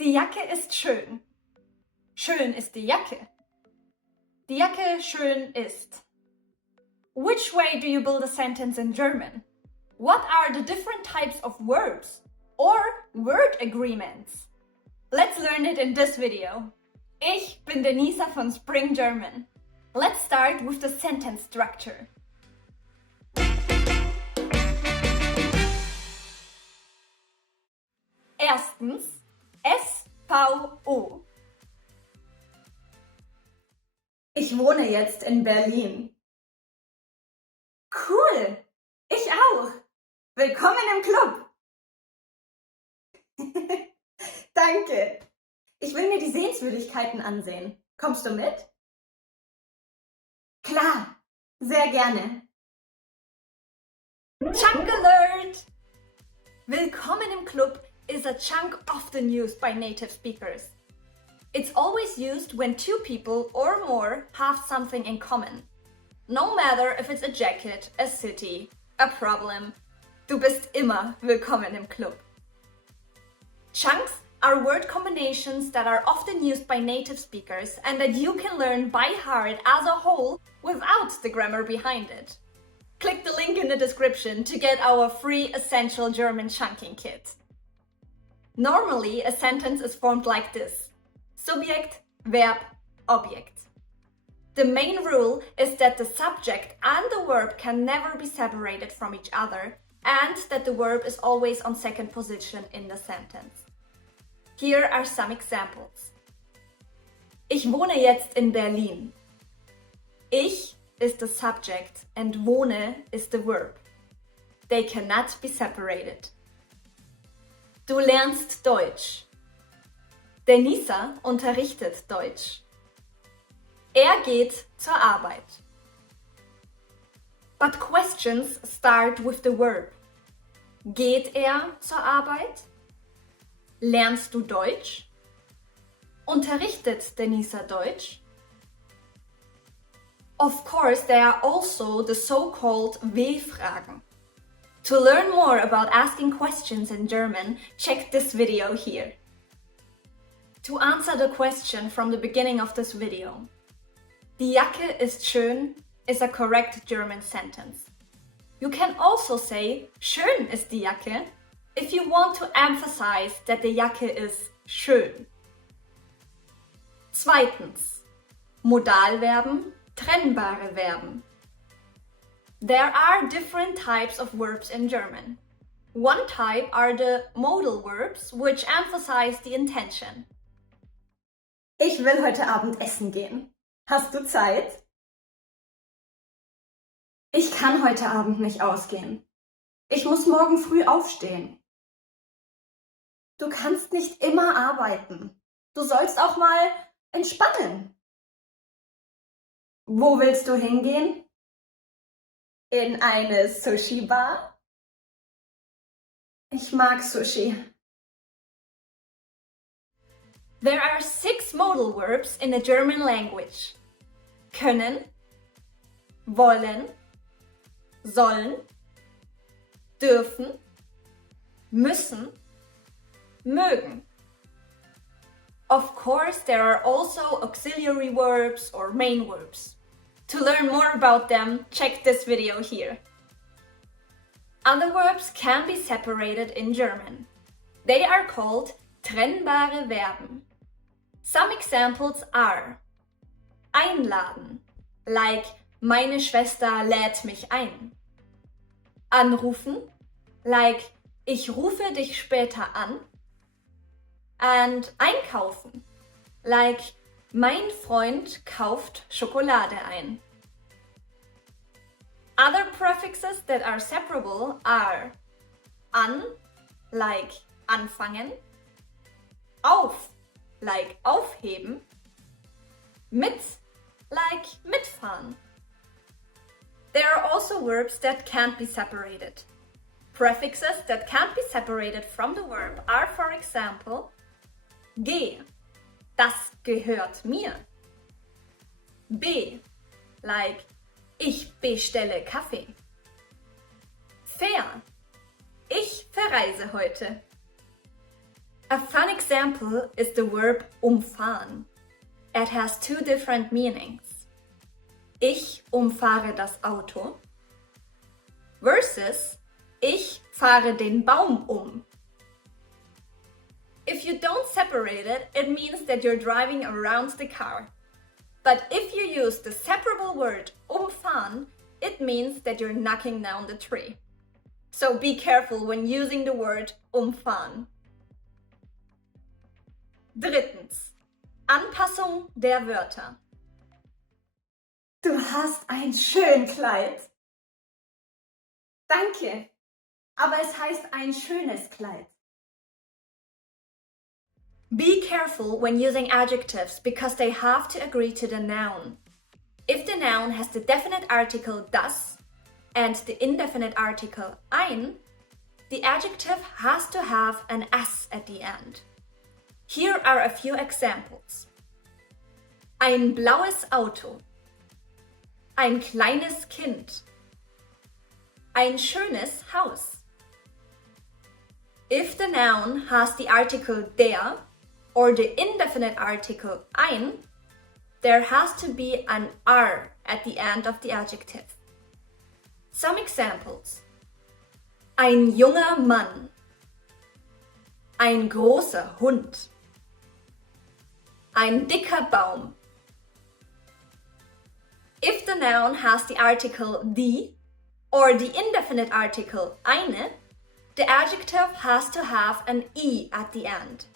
Die Jacke ist schön. Schön ist die Jacke. Die Jacke schön ist. Which way do you build a sentence in German? What are the different types of verbs or word agreements? Let's learn it in this video. Ich bin Denisa von Spring German. Let's start with the sentence structure. Erstens, SVO. Ich wohne jetzt in Berlin. Cool, ich auch. Willkommen im Club. Danke. Ich will mir die Sehenswürdigkeiten ansehen. Kommst du mit? Klar, sehr gerne. Chunk Alert! Willkommen im Club is a chunk often used by native speakers. It's always used when two people or more have something in common. No matter if it's a jacket, a city, a problem, du bist immer willkommen im Club. Chunks are word combinations that are often used by native speakers and that you can learn by heart as a whole without the grammar behind it. Click the link in the description to get our free essential German chunking kit. Normally, a sentence is formed like this: Subjekt, Verb, Objekt. The main rule is that the subject and the verb can never be separated from each other and that the verb is always on second position in the sentence. Here are some examples. Ich wohne jetzt in Berlin. Ich is the subject and wohne is the verb. They cannot be separated. Du lernst Deutsch. Denisa unterrichtet Deutsch. Er geht zur Arbeit. But questions start with the verb. Geht er zur Arbeit? Lernst du Deutsch? Unterrichtet Denisa Deutsch? Of course, there are also the so-called W-Fragen. To learn more about asking questions in German, check this video here. To answer the question from the beginning of this video, Die Jacke ist schön is a correct German sentence. You can also say schön ist die Jacke if you want to emphasize that die Jacke is schön. Zweitens, Modalverben, trennbare Verben. There are different types of verbs in German. One type are the modal verbs, which emphasize the intention. Ich will heute Abend essen gehen. Hast du Zeit? Ich kann heute Abend nicht ausgehen. Ich muss morgen früh aufstehen. Du kannst nicht immer arbeiten. Du sollst auch mal entspannen. Wo willst du hingehen? In eine Sushi-Bar? Ich mag Sushi. There are 6 modal verbs in the German language. Können, wollen, sollen, dürfen, müssen, mögen. Of course, there are also auxiliary verbs or main verbs. To learn more about them, check this video here. Other verbs can be separated in German. They are called trennbare Verben. Some examples are einladen, like meine Schwester lädt mich ein. Anrufen, like ich rufe dich später an. And einkaufen, like mein Freund kauft Schokolade ein. Other prefixes that are separable are an, like anfangen, auf, like aufheben, mit, like mitfahren. There are also verbs that can't be separated. Prefixes that can't be separated from the verb are, for example, Geh, das gehört mir. B, like ich bestelle Kaffee. Fair, ich verreise heute. A fun example is the verb umfahren. It has two different meanings. Ich umfahre das Auto versus ich fahre den Baum um. If you don't separate it, it means that you're driving around the car. But if you use the separable word umfahren, it means that you're knocking down the tree. So be careful when using the word umfahren. Drittens. Anpassung der Wörter. Du hast ein schönes Kleid. Danke, aber es heißt ein schönes Kleid. Be careful when using adjectives because they have to agree to the noun. If the noun has the definite article das and the indefinite article ein, the adjective has to have an s at the end. Here are a few examples. Ein blaues Auto. Ein kleines Kind. Ein schönes Haus. If the noun has the article der or the indefinite article ein, there has to be an r at the end of the adjective. Some examples. Ein junger Mann. Ein großer Hund. Ein dicker Baum. If the noun has the article die or the indefinite article eine, the adjective has to have an i at the end.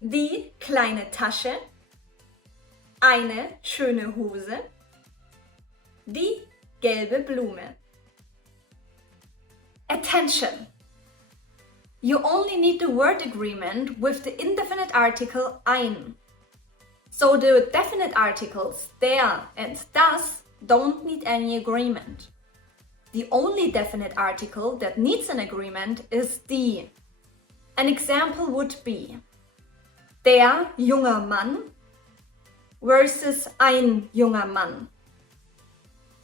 Die kleine Tasche, eine schöne Hose, die gelbe Blume. Attention! You only need the word agreement with the indefinite article ein. So the definite articles der and das don't need any agreement. The only definite article that needs an agreement is die. An example would be der junger Mann versus ein junger Mann.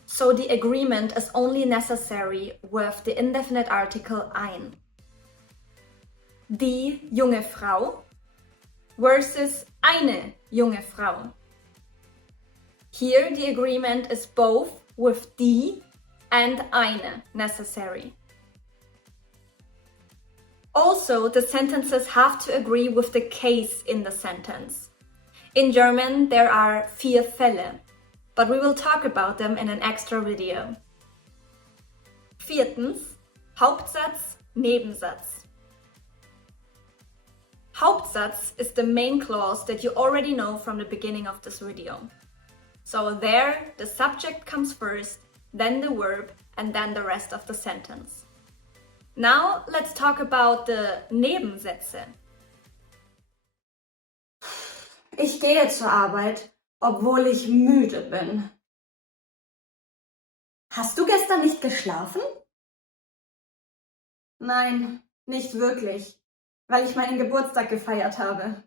So the agreement is only necessary with the indefinite article ein. Die junge Frau versus eine junge Frau. Here the agreement is both with die and eine necessary. Also, the sentences have to agree with the case in the sentence. In German, there are 4 Fälle, but we will talk about them in an extra video. Viertens, Hauptsatz, Nebensatz. Hauptsatz is the main clause that you already know from the beginning of this video. So there, the subject comes first, then the verb, and then the rest of the sentence. Now let's talk about the Nebensätze. Ich gehe zur Arbeit, obwohl ich müde bin. Hast du gestern nicht geschlafen? Nein, nicht wirklich, weil ich meinen Geburtstag gefeiert habe.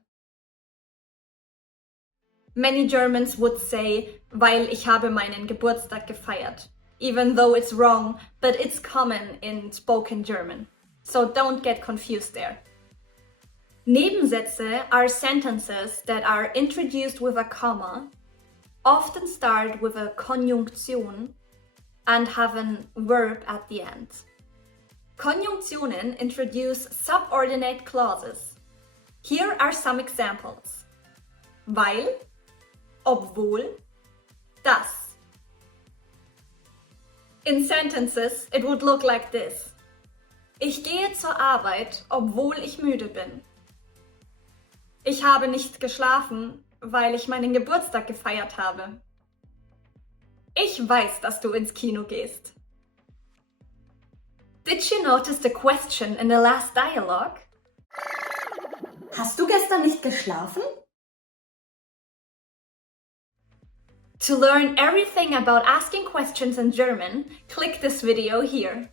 Many Germans would say, weil ich habe meinen Geburtstag gefeiert. Even though it's wrong, but it's common in spoken German. So don't get confused there. Nebensätze are sentences that are introduced with a comma, often start with a Konjunktion, and have a verb at the end. Konjunktionen introduce subordinate clauses. Here are some examples. Weil, obwohl, das. In sentences, it would look like this. Ich gehe zur Arbeit, obwohl ich müde bin. Ich habe nicht geschlafen, weil ich meinen Geburtstag gefeiert habe. Ich weiß, dass du ins Kino gehst. Did you notice the question in the last dialogue? Hast du gestern nicht geschlafen? To learn everything about asking questions in German, click this video here.